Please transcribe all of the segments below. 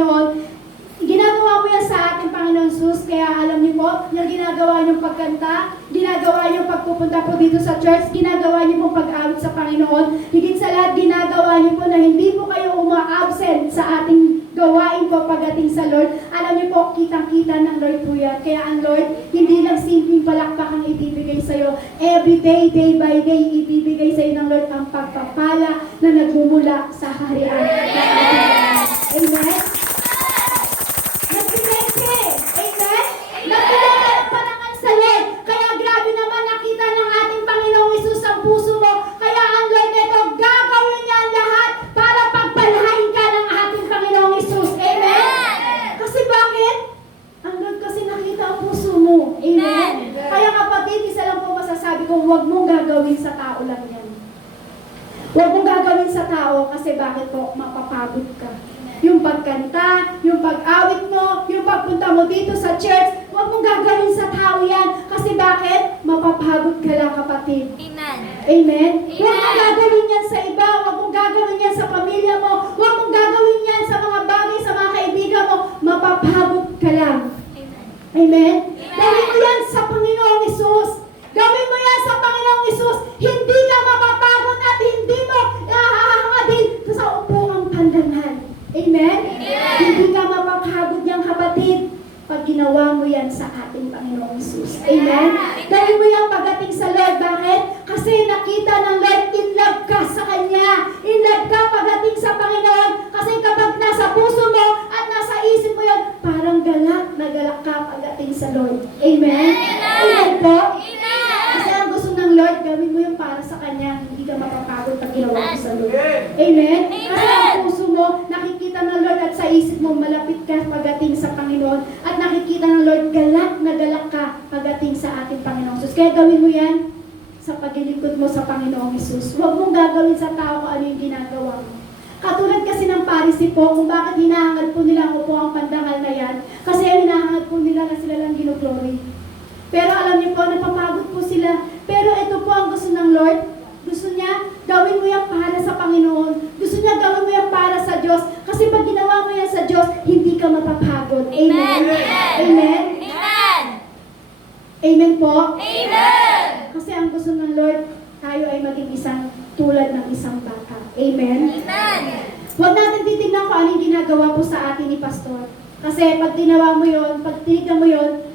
Panginoon. Ginagawa mo yan sa ating Panginoon Jesus, kaya alam niyo po, yung ginagawa niyong pagkanta, ginagawa niyong pagpupunta po dito sa church, ginagawa niyo po pag-awit sa Panginoon, higit sa lahat, ginagawa niyo po na hindi po kayo uma-absent sa ating gawain po pagdating sa Lord. Alam niyo po, kitang-kita ng Lord po yan. Kaya ang Lord, hindi lang simpleng palakpak ang ibibigay sa'yo. Every day, day by day, ibibigay sa'yo ng Lord ang pagpapala na nagmumula sa harian ng ating Panginoon. Amen? Panangan sa Lord. Kaya grabe naman nakita ng ating Panginoong Hesus ang puso mo. Kaya ang Lord ito, gagawin niya ang lahat para pagpalain ka ng ating Panginoong Hesus. Amen? Kasi bakit? Ang Lord kasi nakita ang puso mo. Amen? Kaya kapatid, isa lang po masasabi ko, huwag mong gagawin sa tao lang yan. Huwag mong gagawin sa tao kasi bakit po? Mapapagod ka. Yung pagkanta, yung pag-awit mo, yung pagpunta mo dito sa church, huwag mong gagawin sa tao yan. Kasi bakit? Mapapagod ka lang, kapatid. Amen. Amen? Huwag mong gagawin yan sa iba, huwag mong gagawin yan sa pamilya mo, huwag mong gagawin yan sa mga bagay, sa mga kaibigan mo, mapapagod ka lang. Amen. Amen? Gawin mo yan sa Panginoong Hesus. Gawin mo yan sa Panginoong Hesus. Hindi ka mapapagod at hindi mo hahangadin sa upuang pandangal. Amen? Hindi ka mapapagod niyang kapatid pag ginawa mo yan sa ating Panginoong Hesus. Amen? Gawin mo yan pagdating sa Lord. Bakit? Kasi nakita ng Lord, in love ka sa Kanya. In love ka pagdating sa Panginoon. Kasi kapag nasa puso mo at nasa isip mo yan, parang galak na galak ka pagdating sa Lord. Amen? Amen po? Kasi ang gusto ng Lord, gawin mo yan para sa Kanya. Hindi ka mapapagod pag ginawa mo sa Lord. Amen? Kasi ang puso mo, nakikita ng Lord at sa isip mo, malapit ka pagdating sa Panginoon. At nakikita ng Lord, galak na galak ka pagdating sa ating Panginoong Hesus. Kaya gawin mo yan sa paglilingkod mo sa Panginoong Hesus. Huwag mong gagawin sa tao kung ano yung ginagawa mo. Katulad kasi ng Parisi po, kung bakit hinahangad po nila ako po ang pandangal na yan. Kasi hinahangad po nila na sila lang ginuglory. Pero alam niyo po, napapagod po sila. Pero ito po ang gusto ng Lord. Gusto niya, gawin mo yan para sa Panginoon. Gusto niya, gawin mo yan para sa Diyos. Kasi pag ginawa mo yan sa Diyos, hindi ka mapapagod. Amen? Amen? Amen. Amen po? Amen. Kasi ang gusto ng Lord, tayo ay maging isang tulad ng isang bata. Amen? Amen. Huwag natin titignan kung ano yung ginagawa po sa atin ni Pastor. Kasi pag tinawa mo yun, pag tinignan mo yun,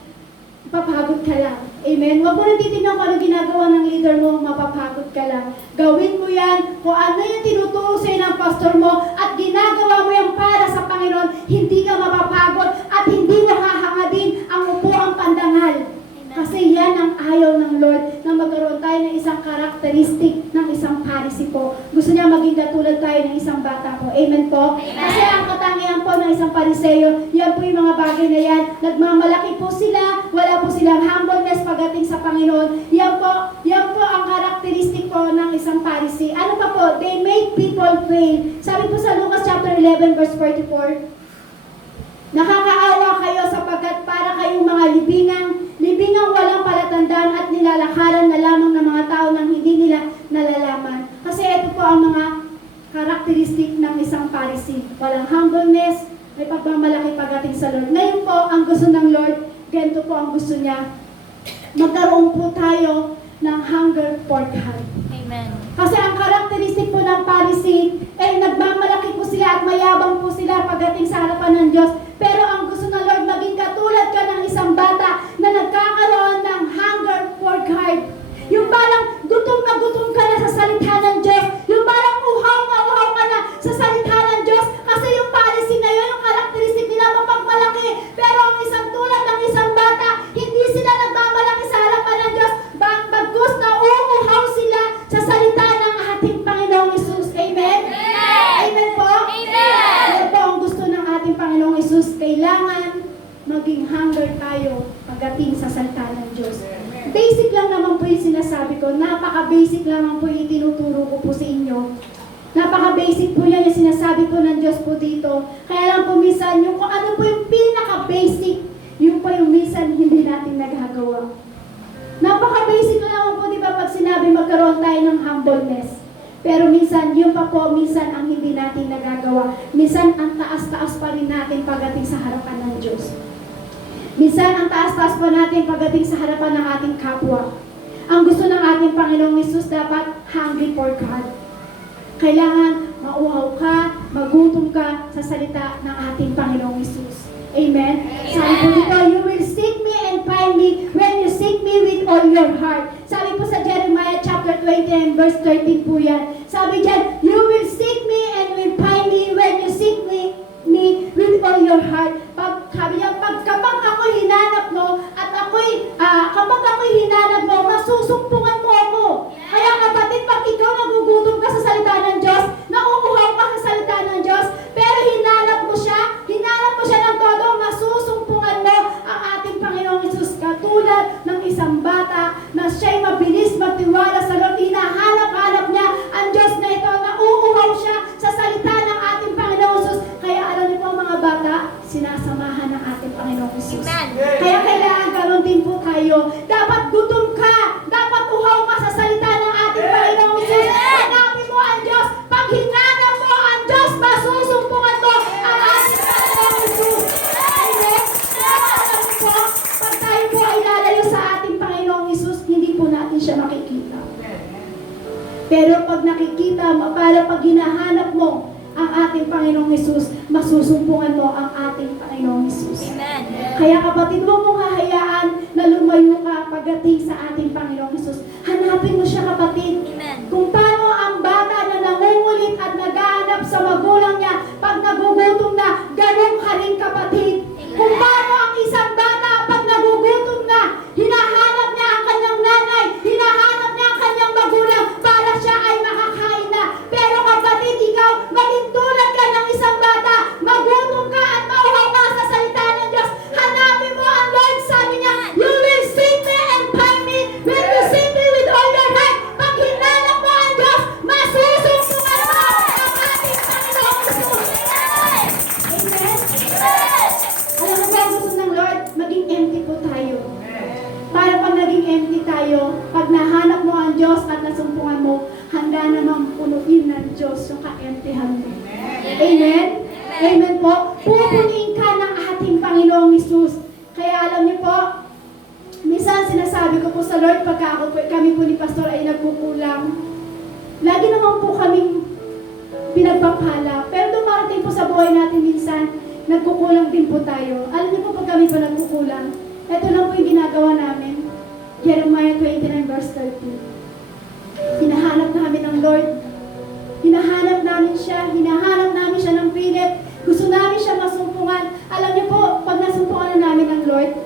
mapapagod ka lang. Amen? Huwag mo nang titignan kung ano ginagawa ng leader mo, mapapagod ka lang. Gawin mo yan kung ano yung tinuturo sa'yo ng pastor mo at ginagawa mo yan para sa Panginoon, hindi ka mapapagod at hindi mo hahangadin ang upuang pandangal. Kasi yan ang ayaw ng Lord na magkaroon tayo ng isang karakteristik ng isang Pharisee po. Gusto niya maging katulad tayo ng isang bata po. Amen po? Amen. Kasi ang katangian po ng isang Pariseo, yan po yung mga bagay na yan. Nagmamalaki po sila, wala po silang humbleness pagdating sa Panginoon. Yan po ang karakteristik po ng isang Pharisee. Ano pa po? They make people fail. Sabi po sa Lucas chapter 11 verse 44, nakakaawa kayo sapagkat para kayong mga libingang walang palatandaan at nilalakaran na lamang ng mga tao nang hindi nila nalalaman. Kasi ito po ang mga karakteristik ng isang Pharisee. Walang humbleness, may pagmamalaki pagdating sa Lord. Ngayon po, ang gusto ng Lord, ganito po ang gusto niya. Magkaroon po tayo ng hunger for God. Amen. Kasi ang karakteristik po ng Pharisee, nagmamalaki po sila at mayabang po sila pagdating sa harapan ng Diyos. Pero ang gusto ng Lord, maging katulad ka ng isang bata na nagkakaroon ng hunger for God. Yung parang gutom ka na sa salita ng Diyos. Yung parang uhaw ka na sa salita ng Diyos. Kasi yung Pharisee na yun, yung karakteristik nila mapagmalaki. Pero ang isang tulad ng isang bata, hindi sila nagmamalaki sa harapan ng Diyos. Bagkus na uuhaw sila sa salita ng ating Panginoong Hesus. Amen? Amen po? Amen. Ano po ang gusto ng ating Panginoong Hesus? Kailangan maging hunger tayo pagdating sa salita ng Diyos. Basic lang naman po yung sinasabi ko. Napaka-basic lang po yung tinuturo ko po sa inyo. Napaka-basic po yan yung sinasabi po ng Diyos po dito. Kaya lang po minsan, yung kung ano po yung pinaka-basic, yung po yung minsan hindi natin nagagawa. Napaka-basic lang naman po, di ba, pag sinabi magkaroon tayo ng humbleness. Pero minsan, yung pa po, minsan ang hindi natin natin nagagawa. Minsan, ang taas-taas pa rin natin pagdating sa harapan ng Diyos. Minsan, ang taas-taas pa natin pagdating sa harapan ng ating kapwa. Ang gusto ng ating Panginoong Hesus, dapat hungry for God. Kailangan mauhaw ka, magutom ka sa salita ng ating Panginoong Hesus. Amen? Sabi po dito, you will seek me and find me when you seek me with all your heart. Sabi po sa Jeremiah chapter 20 and verse 13 po yan. Sabi dyan, you will seek me and will find me when you seek me with all your heart. Sabi niya, kapag ako'y hinanap mo at kapag ako'y hinanap mo, masusumpungan mo ako. Kaya kapatid, pag ikaw nagugutom ka sa salita ng Diyos, nauuhaw ka sa salita ng Diyos, pero hinanap mo siya ng todo, masusumpungan mo ang ating Panginoong Hesus. Katulad ng isang bata na siya'y mabilis magtiwala sa Lord, hinahanap-hanap niya ang Diyos na ito, nauuhaw siya sa salita ng ating Panginoong Hesus. Kaya alam niyo po mga bata, sinasamahan ng ating Panginoong Hesus. Amen. Kaya kailangan ganoon din po tayo. Dapat gutom ka, dapat uhaw ka sa salita ng ating Panginoong Hesus. Hanapin mo ang Diyos. Pag hinanap mo ang Diyos, masusumpungan mo ang ating Panginoong Hesus. Amen? Kaya alam mo po, pag tayo po ay lalayo sa ating Panginoong Hesus, hindi po natin siya makikita. Pero pag nakikita, pag hinahanap mo ang ating Panginoong Hesus, masusumpungan mo ang ating Panginoong Hesus. Amen. Kaya kapatid, huwag mong hahayaan na lumayo ka pagdating sa ating Panginoong Hesus. Hanapin mo siya kapatid. Amen. Kung paano ang bata na nangungulit at naghahanap sa magulang niya pag nagugutom na, ganun ka rin kapatid. Kung paano ang isang bata pag nagugutom na, hinahanap niya ang kanyang nanay, hinahanap niya ang kanyang magulang para siya ay makakain na. Pero kapatid, ikaw, maging tulad ka ng isang bata, magutom ka at mauhaw ka sa salita ng Diyos. Hanapin mo ang Lord, sabi niya, you will seek me and find me when you seek me with all your heart. Pag hinanap mo ang Diyos, masusumpungan mo ang ating Panginoong Hesus. Amen? Alam mo ba ang gusto ng Lord? Maging empty po tayo. Para pag naging empty tayo, pag nahanap mo ang Diyos at nasumpungan mo, handa namang punuin ng Diyos yung ka-emptyhan mo. Amen? Amen po. Pupunin ka ng ating Panginoong Hesus. Kaya alam niyo po, minsan sinasabi ko po sa Lord, pagka kami po ni Pastor ay nagkukulang, lagi naman po kaming pinagpapala. Pero dumarating po sa buhay natin minsan, nagkukulang din po tayo. Alam niyo po, pag kami po nagkukulang, ito lang po yung ginagawa namin. Jeremiah 29 verse 13. Hinahanap namin ang Lord. Hinahanap namin siya ng pilit. Gusto namin siya masumpungan. Alam niyo po, pag nasumpungan na namin ang Lord,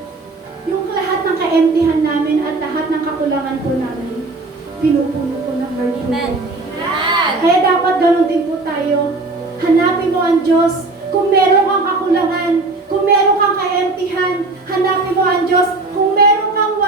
yung lahat ng ka-emptyhan namin at lahat ng kakulangan po namin, pinupuno po ng Lord po. Amen. Kaya dapat ganoon din po tayo. Hanapin mo ang Diyos. Kung meron kang kakulangan, kung meron kang ka-emptyhan, hanapin mo ang Diyos. Kung meron kang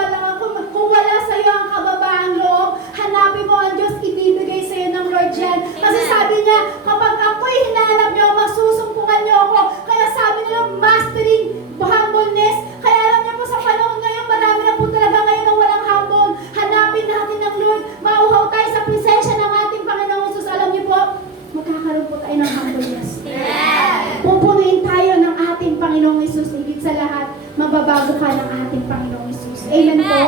kung wala sa iyo ang kababaang loob, hanapin mo ang Diyos, ibibigay sa iyo ng Lord yan. Kasi sabi niya, kapag ako'y hinahanap niyo, masusumpungan niyo ako. Kaya sabi nila, mastering humbleness. Kaya alam niyo po sa panahon ngayon, marami na po talaga ngayon na walang humble. Hanapin natin ang Lord. Mauhaw tayo sa presensya ng ating Panginoong Hesus. Alam niyo po, magkakaroon po tayo ng humbleness. Pupunuin tayo ng ating Panginoong Hesus. Higit sa lahat, mababago ka ng ating Panginoong Hesus. Amen po.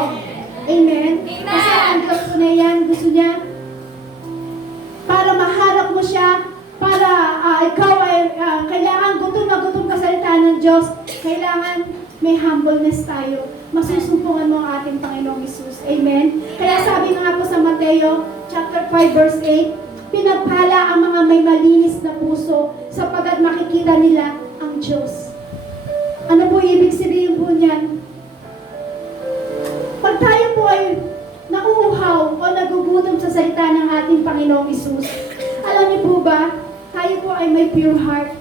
Amen. Kasi ang Diyos po na yan, gusto niya, para mahanap mo siya, para ikaw ay kailangan gutom na gutom ka sa salita ng Diyos, kailangan may humbleness tayo. Masusumpungan mo ang ating Panginoong Hesus. Amen. Kaya sabi nga po sa Mateo chapter 5 verse 8, pinagpala ang mga may malinis na puso sapagkat makikita nila ang Diyos. Ano po ibig sabihin po niyan? Pag tayo po ay nauuhaw o nagugutom sa salita ng ating Panginoong Hesus, alam niyo po ba, tayo po ay may pure heart,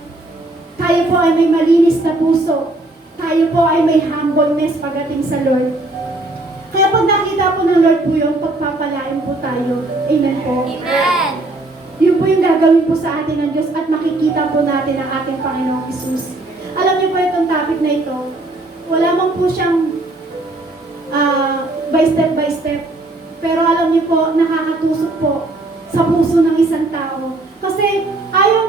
tayo po ay may malinis na puso, tayo po ay may humbleness pagdating sa Lord. Kaya pag nakita po ng Lord po yung pagpapalain po tayo. Amen po. Amen. Yun po yung gagawin po sa atin ng Diyos at makikita po natin ang ating Panginoong Hesus. Alam niyo po itong topic na ito, wala man po siyang by step. Pero alam niyo po, nakakatusok po sa puso ng isang tao. Kasi ayaw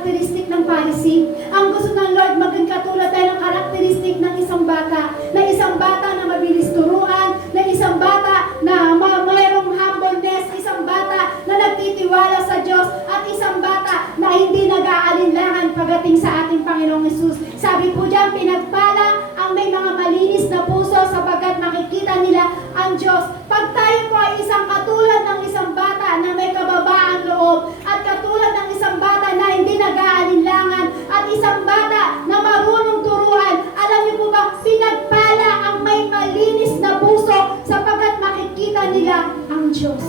karakteristik ng Pharisee. Ang gusto ng Lord, maging katulad tayo ng karakteristik ng isang bata. Na isang bata na mabilis turuan, na isang bata na mayroong humbleness, isang bata na nagtitiwala sa Diyos, at isang bata na hindi nag-aalinlangan pagdating sa ating Panginoong Hesus. Sabi po diyan, pinagpala ang may mga malinis na puso sapagkat makikita nila ang Diyos. Pag tayo po ay isang katulad ng isang bata na may kababaang loob, at katulad ng isang bata na hindi nag-aalinlangan, at isang bata na marunong turuan, alam niyo po ba, pinagpala ang may malinis na puso sapagkat makikita nila ang Diyos.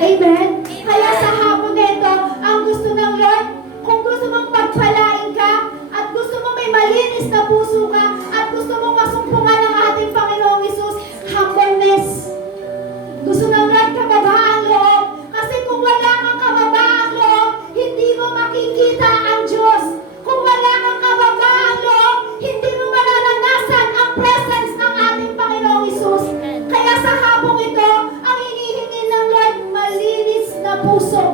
Amen? Kaya sa hapon na ito, ang gusto ng Lord, kung gusto mong pagpalain ka, at gusto mong may malinis na puso ka, at gusto mong masumpungan ng ating Panginoong Hesus, humbleness. Gusto ng Lord, kababaang loob. Kasi kung wala kang kababaang loob, hindi mo makikita ang Diyos. Kung wala kang kababaang loob, hindi mo mararanasan ang presence ng ating Panginoong Hesus. Kaya sa hapong ito, ang hinihingi ng Lord, malinis na puso.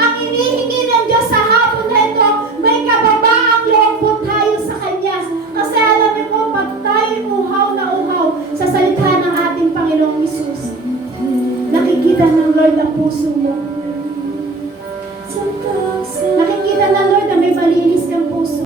Ang hinihingi ng Diyos sa hapon na ito, may kababaang loob po tayo sa Kanya. Kasi alam niyo po, pag tayo uhaw na uhaw sa salita ng ating Panginoong Hesus, nakikita ng Lord ang puso mo.